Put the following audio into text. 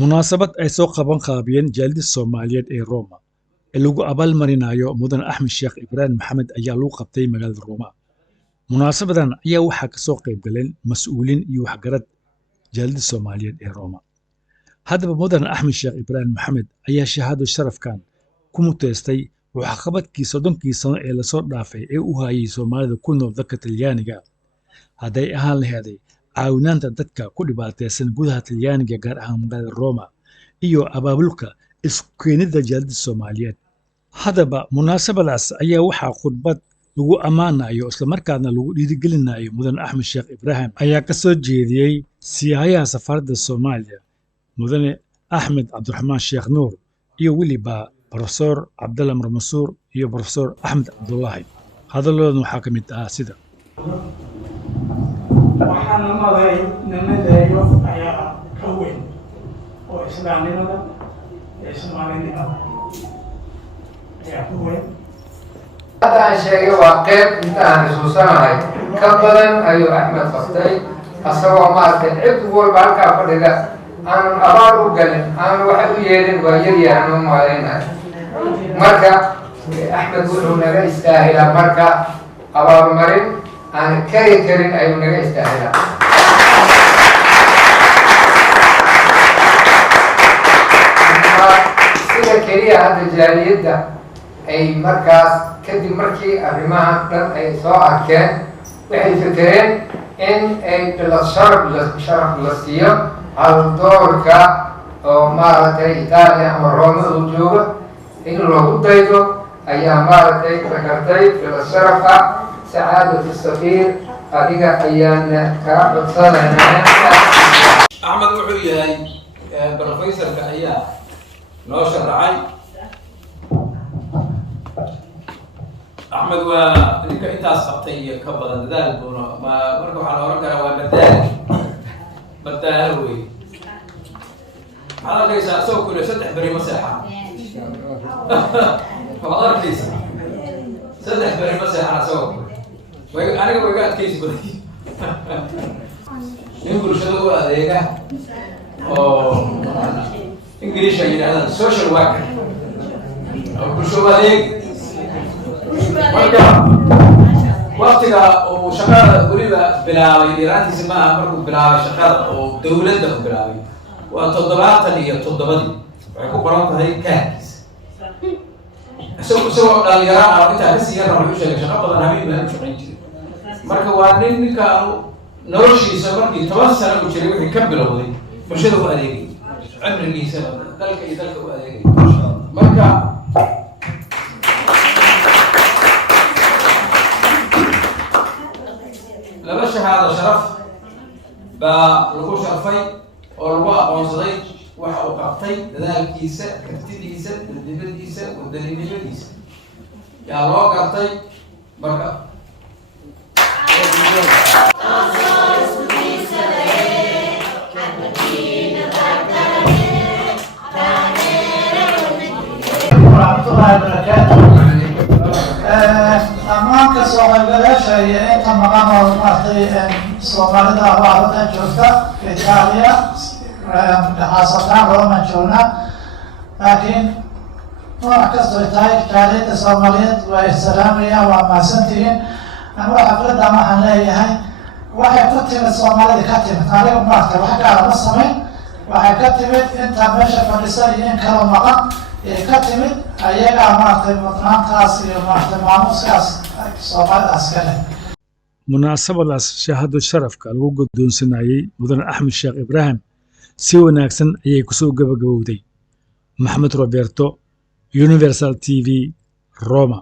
munaasabad ay soo qaban qaabiyeen jaalida Soomaaliyeed ee Roma ee lagu abaalmarinayo mudan Axmed Sheekh Ibrahim Maxamed ayaa lagu qabtay magaalada Roma. Munaasabadan ayaa waxaa ka soo qayb galeen mas'uuliin iyo waxgarad jaalida Soomaaliyeed ee Roma. Haddaba mudan Axmed Sheekh Ibrahim Maxamed ayaa shahaado sharafkan ku muteystay waxqabadkii 30 sano ee la soo dhaafay ee uu hayay Soomaalida ku nool dalka Talyaaniga. Hadday ahaan lahayd caawinaanta dadka ku dhibaataysan gudaha Talyaaniga gaar ahaan magaalada Roma iyo abaabulka isku keenida jaalida Soomaaliyeed. Haddaba munaasabadaas ayaa waxaa khudbad lagu ammaanayo isla markaana lagu dhiirigelinayo mudan Axmed Sheekh Ibrahim ayaa ka soo jeediyey siyaayaha safaarada Soomaaliya mudane Axmed Cabdiraxmaan Sheekh Nuur iyo weliba Professor Cabdalla Marmasuur iyo Professor Axmed Cabdullaahi. Hadalladoodan waxaa ka mid ah sida waxaan nimadeeyo ayaa ka weyn oo islaamnimada iyo Soomaalinimada ayaa ku weyn. Hadda aan sheegay waa qayb inta aan xusuusanahay ka badan ayuu Axmed qabtay asagoo maartay cid walba halkaa fadhida aanan abaal u galin aanan wax u yeelin waa yaryahan u malaynayo. Marka Axmed wuxuu naga istaahilaa marka abaalmarin aan kari karin ayuu naga istaahilaa. Sida keliya hadda jaaliyadda ay markaas kadib markii arrimahan dhan ay soo arkeen waxay fikereen in ay sharaf la siiyo haldoorka oo maaragtay Itaaliya ama Roma uu joogo in loogu daydo ayaa maaragtay fakartay sharaf ah sacaadatu safiir adiga ayaan kaa codsanaynaa. Axmed wuxuu yahay professorka ayaa noo sharaxay. Axmed waa ninka intaas qabtay iyo ka badan dadaal buuna marka waxaa la oran karaa waa badaalo wey. Waxaad arkaysaa asagoo kule 3 beri ma seexan. Waxaad arkaysaa 3 beri ma seexan asagoo kule aniga way ga adkaysi badan. In bulshada u adeega oo English ay yidhahdaan social worker oo bulsho adeeg. Marka waqtiga uu shaqada weliba bilaabay yaraantiisa maaha markuu bilaabay shaqada oo dowladda ku bilaabay waa 77 waxay ku qoran tahay kaarkiisa. isagoo dhalinyaro ah intaa kasii yar wuxuu sheegay shaqo badan habeen baan u shaqayn jiray. Marka waa ninka noloshiisa markii 10 sano u jiray wixii ka bilowday bulshada u adeegay cimrigiisa dalka iyo dalka u adeegay. Marka laba shahaado sharaf baa lagu sharfay oo lagu aqoonsaday waxa uu qabtay dadaalkiisa kartidiisa dadnimadiisa wadaninimadiisa yaa loo gartay. Marka amaanka soo qaybgalayaasha iyo inta maqan oo maartay Soomaalida waa joogta Itaaliya xaasatan Roma joogna laakiin wax kastoo tahay jaaliyadda Soomaaliyeed waa islaamaya waa maasantihiin. Anigu xafladda waxaan leeyahay waxay ku timid Soomaalida ka timid anigu maartay wax gaara ma samayn waxay ka timid inta meesha fadhisa iyo in kala maqan ee ka timid ayaga maartay mudnaantaas iyo maartay maamuuskaas Soomaalidaas kale. Munaasabadaas shahaado sharafka lagu guddoonsanayay mudan Axmed Sheekh Ibrahim si wanaagsan ayay ku soo gabagabowday. Maxamed Roberto, Universal TV, Roma.